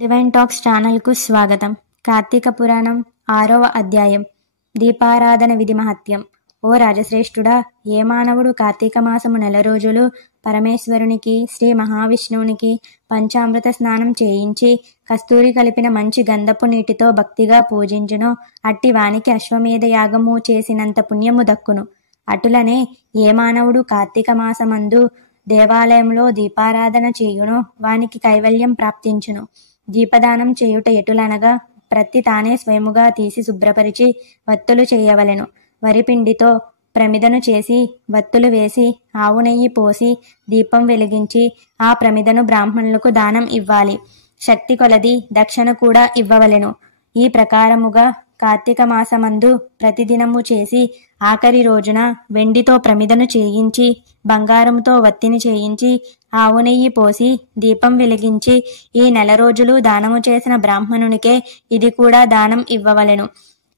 Divine talks ఛానల్కు స్వాగతం. కార్తీక పురాణం 6వ అధ్యాయం. దీపారాధన విధి మహత్యం. ఓ రాజశ్రేష్ఠుడా, ఏ మానవుడు కార్తీక మాసము 4 రోజులు పరమేశ్వరునికి శ్రీ మహావిష్ణువునికి పంచామృత స్నానం చేయించి కస్తూరి కలిపిన మంచి గంధపు నీటితో భక్తిగా పూజించునో అట్టి వానికి అశ్వమేధ యాగము చేసినంత పుణ్యము దక్కును. అటులనే ఏ మానవుడు కార్తీక మాసమందు దేవాలయంలో దీపారాధన చేయునో వానికి కైవల్యం ప్రాప్తించును. దీపదానం చేయుట ఎటులనగా ప్రత్తి తానే స్వయముగా తీసి శుభ్రపరిచి వత్తులు చేయవలెను. వరిపిండితో ప్రమిదను చేసి వత్తులు వేసి ఆవు నెయ్యి పోసి దీపం వెలిగించి ఆ ప్రమిదను బ్రాహ్మణులకు దానం ఇవ్వాలి. శక్తి కొలది దక్షిణ కూడా ఇవ్వవలెను. ఈ ప్రకారముగా కార్తీక మాసమందు ప్రతిదినము చేసి ఆఖరి రోజున వెండితో ప్రమిదను చేయించి బంగారంతో వత్తిని చేయించి ఆవు నెయ్యి పోసి దీపం వెలిగించి ఈ 4 రోజులు దానము చేసిన బ్రాహ్మణునికే ఇది కూడా దానం ఇవ్వవలెను.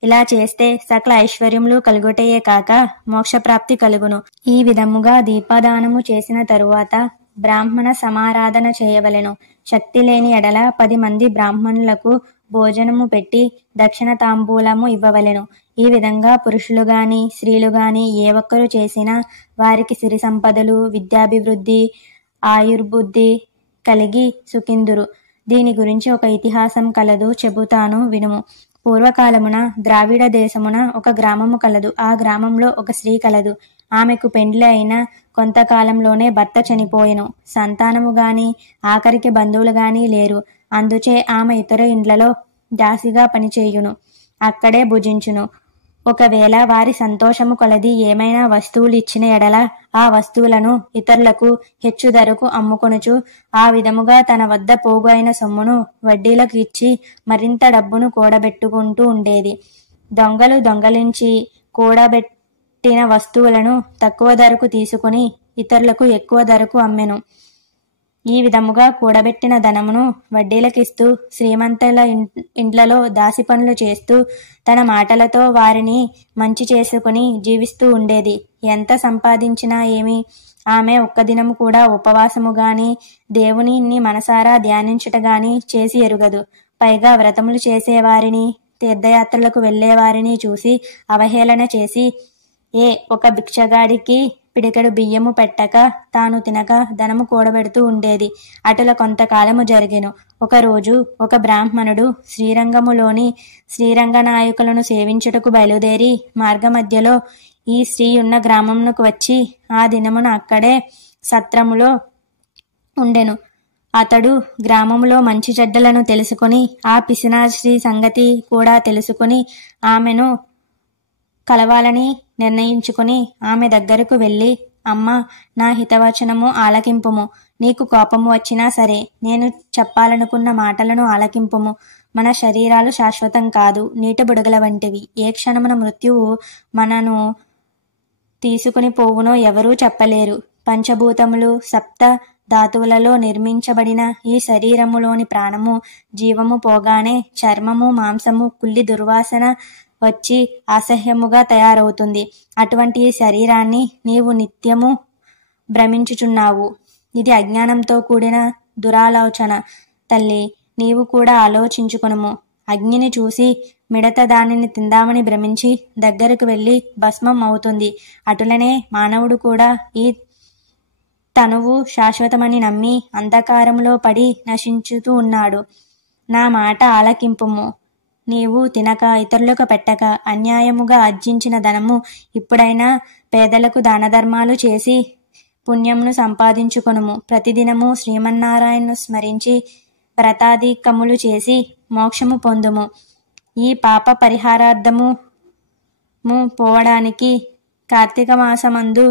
ఇలా చేస్తే సకల ఐశ్వర్యములు కలుగుటయే కాక మోక్షప్రాప్తి కలుగును. ఈ విధముగా దీపదానము చేసిన తరువాత బ్రాహ్మణ సమారాధన చేయవలెను. శక్తి లేని ఎడల 10 మంది బ్రాహ్మణులకు భోజనము పెట్టి దక్షిణ తాంబూలము ఇవ్వవలెను. ఈ విధంగా పురుషులు గాని స్త్రీలు గాని ఏ ఒక్కరు చేసినా వారికి సిరి సంపదలు, విద్యాభివృద్ధి, ఆయుర్బుద్ధి కలిగి సుఖిందురు. దీని గురించి ఒక ఇతిహాసం కలదు, చెబుతాను వినుము. పూర్వకాలమున ద్రావిడ దేశమున ఒక గ్రామము కలదు. ఆ గ్రామంలో ఒక స్త్రీ కలదు. ఆమెకు పెండ్లి అయిన కొంతకాలంలోనే భర్త చనిపోయెను. సంతానము గాని ఆఖరికి బంధువులు గాని లేరు. అందుచే ఆమె ఇతర ఇండ్లలో దాసిగా పనిచేయును, అక్కడే భుజించును. ఒకవేళ వారి సంతోషము కొలది ఏమైనా వస్తువులు ఇచ్చిన ఎడల ఆ వస్తువులను ఇతరులకు హెచ్చు ధరకు అమ్ముకొనుచు ఆ విధముగా తన వద్ద పోగు అయిన సొమ్మును వడ్డీలకు ఇచ్చి మరింత డబ్బును కూడబెట్టుకుంటూ ఉండేది. దొంగలు దొంగలించి కూడబెట్టిన వస్తువులను తక్కువ ధరకు తీసుకుని ఇతరులకు ఎక్కువ ధరకు అమ్మెను. ఈ విధముగా కూడబెట్టిన ధనమును వడ్డీలకిస్తూ శ్రీమంతుల ఇండ్లలో దాసి పనులు చేస్తూ తన మాటలతో వారిని మంచి చేసుకుని జీవిస్తూ ఉండేది. ఎంత సంపాదించినా ఏమి, ఆమె ఒక్క దినము కూడా ఉపవాసము గాని దేవుని మనసారా ధ్యానించుట గాని చేసి ఎరుగదు. పైగా వ్రతములు చేసేవారిని, తీర్థయాత్రలకు వెళ్లేవారిని చూసి అవహేళన చేసి ఒక భిక్షగాడికి పిడికెడు బియ్యము పెట్టక తాను తినక ధనము కూడబెడుతూ ఉండేది. అటుల కొంతకాలము జరిగెను. ఒకరోజు ఒక బ్రాహ్మణుడు శ్రీరంగములోని శ్రీరంగనాయకులను సేవించుటకు బయలుదేరి మార్గమధ్యలో ఈ స్త్రీ ఉన్న గ్రామమునకు వచ్చి ఆ దినమున అక్కడే సత్రములో ఉండెను. అతడు గ్రామములో మంచి చెడ్డలను తెలుసుకుని ఆ పిసినారి సంగతి కూడా తెలుసుకుని ఆమెను కలవాలని నిర్ణయించుకుని ఆమె దగ్గరకు వెళ్ళి, అమ్మా, నా హితవచనము ఆలకింపుము. నీకు కోపము వచ్చినా సరే నేను చెప్పాలనుకున్న మాటలను ఆలకింపుము. మన శరీరాలు శాశ్వతం కాదు, నీటి బుడగల వంటివి. ఏ క్షణమున మృత్యువు మనను తీసుకుని పోవునో ఎవరూ చెప్పలేరు. పంచభూతములు, సప్త ధాతువులలో నిర్మించబడిన ఈ శరీరములోని ప్రాణము, జీవము పోగానే చర్మము, మాంసము కుళ్ళి దుర్వాసన వచ్చి అసహ్యముగా తయారవుతుంది. అటువంటి ఈ శరీరాన్ని నీవు నిత్యము భ్రమించుచున్నావు. ఇది అజ్ఞానంతో కూడిన దురాలోచన. తల్లి, నీవు కూడా ఆలోచించుకొనుము. అగ్నిని చూసి మిడత దానిని తిందామని భ్రమించి దగ్గరకు వెళ్ళి భస్మం అవుతుంది. అటులనే మానవుడు కూడా ఈ తనువు శాశ్వతమని నమ్మి అంధకారములో పడి నశించుతూ ఉన్నాడు. నా మాట ఆలకింపుము. నీవు తినక ఇతరులకు పెట్టక అన్యాయముగా ఆర్జించిన ధనము ఇప్పుడైనా పేదలకు దానధర్మాలు చేసి పుణ్యమును సంపాదించుకొనుము. ప్రతిదినము శ్రీమన్నారాయణను స్మరించి వ్రతాధికములు చేసి మోక్షము పొందుము. ఈ పాప పరిహారార్థము పోవడానికి కార్తీక మాసమందు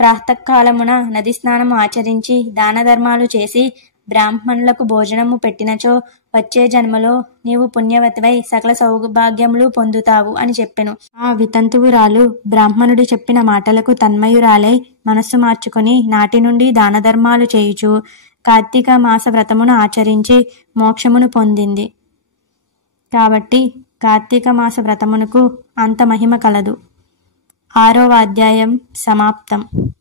ప్రాతకాలమున నది స్నానము ఆచరించి దాన ధర్మాలు చేసి బ్రాహ్మణులకు భోజనము పెట్టినచో వచ్చే జన్మలో నీవు పుణ్యవతివై సకల సౌభాగ్యములు పొందుతావు అని చెప్పెను. ఆ వితంతువురాలు బ్రాహ్మణుడు చెప్పిన మాటలకు తన్మయురాలై మనస్సు మార్చుకుని నాటి నుండి దాన ధర్మాలు చేయుచు కార్తీక మాస వ్రతమును ఆచరించి మోక్షమును పొందింది. కాబట్టి కార్తీక మాస వ్రతమునకు అంత మహిమ కలదు. 6వ అధ్యాయం సమాప్తం.